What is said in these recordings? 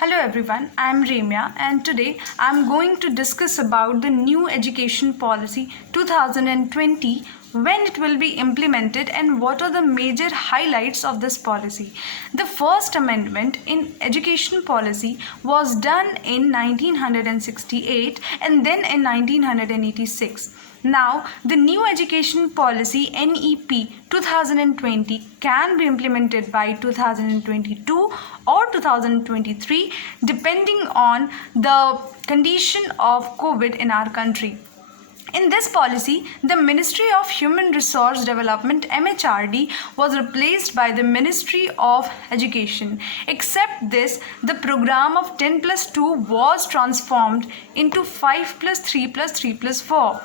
Hello everyone, I am Remya and today I am going to discuss about the new education policy 2020, when it will be implemented and what are the major highlights of this policy. The first amendment in education policy was done in 1968 and then in 1986. Now, the new education policy NEP 2020 can be implemented by 2022 or 2023 depending on the condition of COVID in our country. In this policy, the Ministry of Human Resource Development MHRD was replaced by the Ministry of Education. Except this, the program of 10+2 was transformed into 5+3+3+4.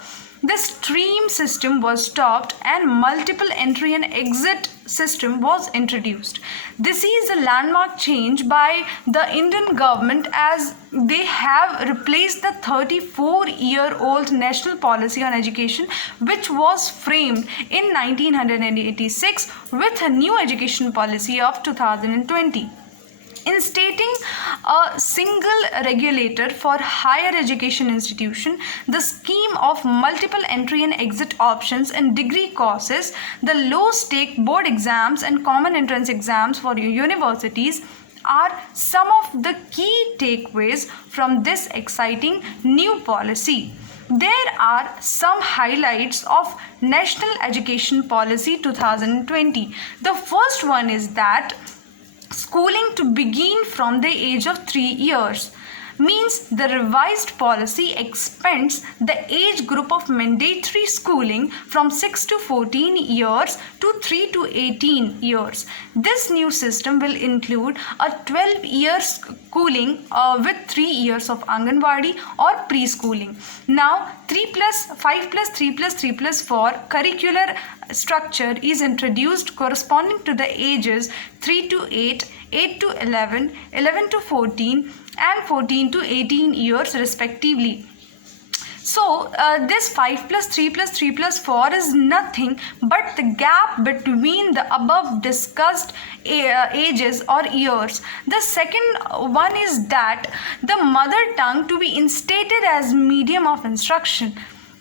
The stream system was stopped and multiple entry and exit system was introduced. This is a landmark change by the Indian government as they have replaced the 34-year-old national policy on education which was framed in 1986 with a new education policy of 2020. Instating a single regulator for higher education institution, the scheme of multiple entry and exit options in degree courses, the low-stake board exams and common entrance exams for universities are some of the key takeaways from this exciting new policy. There are some highlights of National Education Policy 2020. The first one is that schooling to begin from the age of 3 years means the revised policy expands the age group of mandatory schooling from 6 to 14 years to 3 to 18 years. This new system will include a 12-year schooling with 3 years of Anganwadi or preschooling. Now 5+3+3+3+4 curricular structure is introduced corresponding to the ages 3 to 8, 8 to 11, 11 to 14 and 14 to 18 years respectively. So this 5+3+3+4 is nothing but the gap between the above discussed ages or years. The second one is that the mother tongue to be instated as medium of instruction.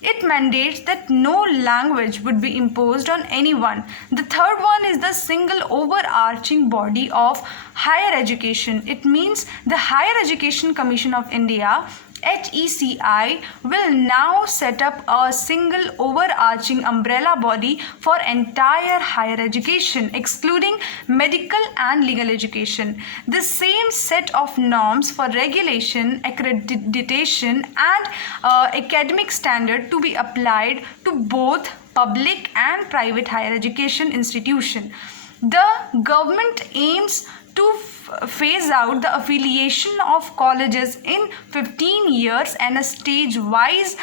It mandates that no language would be imposed on anyone. The third one is the single overarching body of higher education. It means the Higher Education Commission of India, HECI, will now set up a single overarching umbrella body for entire higher education, excluding medical and legal education. The same set of norms for regulation, accreditation and academic standard to be applied to both public and private higher education institution. The government aims to phase out the affiliation of colleges in 15 years and a stage-wise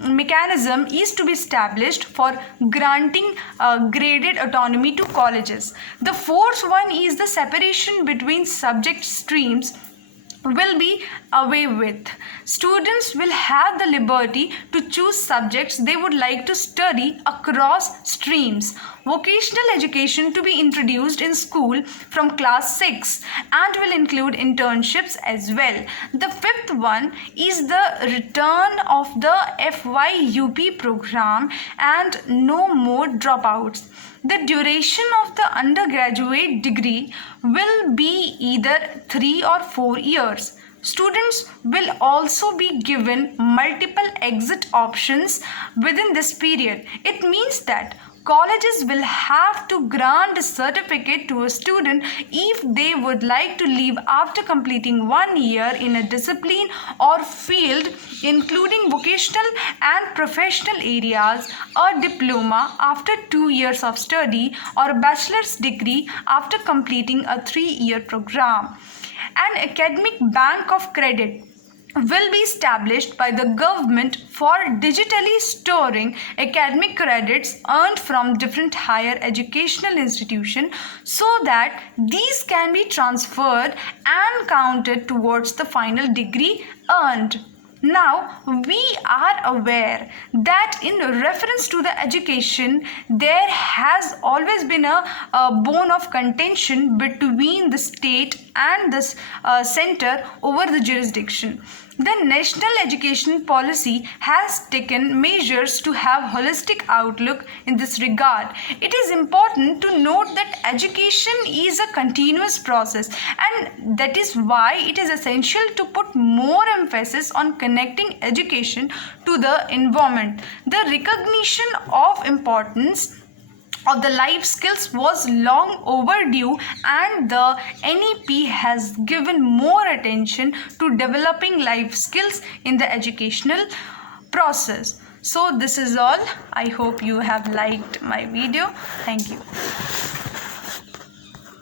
mechanism is to be established for granting graded autonomy to colleges. The fourth one is the separation between subject streams will be away with. Students will have the liberty to choose subjects they would like to study across streams. Vocational education to be introduced in school from class 6 and will include internships as well. The fifth one is the return of the FYUP program and no more dropouts. The duration of the undergraduate degree will be either 3 or 4 years. Students will also be given multiple exit options within this period. It means that colleges will have to grant a certificate to a student if they would like to leave after completing 1 year in a discipline or field including vocational and professional areas, a diploma after 2 years of study or a bachelor's degree after completing a 3-year program. An academic bank of credit will be established by the government for digitally storing academic credits earned from different higher educational institutions so that these can be transferred and counted towards the final degree earned. Now, we are aware that in reference to the education, there has always been a bone of contention between the state and the center over the jurisdiction. The national education policy has taken measures to have holistic outlook in this regard. It is important to note that education is a continuous process, and that is why it is essential to put more emphasis on connecting education to the environment. The recognition of importance of the life skills was long overdue, and the NEP has given more attention to developing life skills in the educational process. So this is all. I hope you have liked my video. Thank you.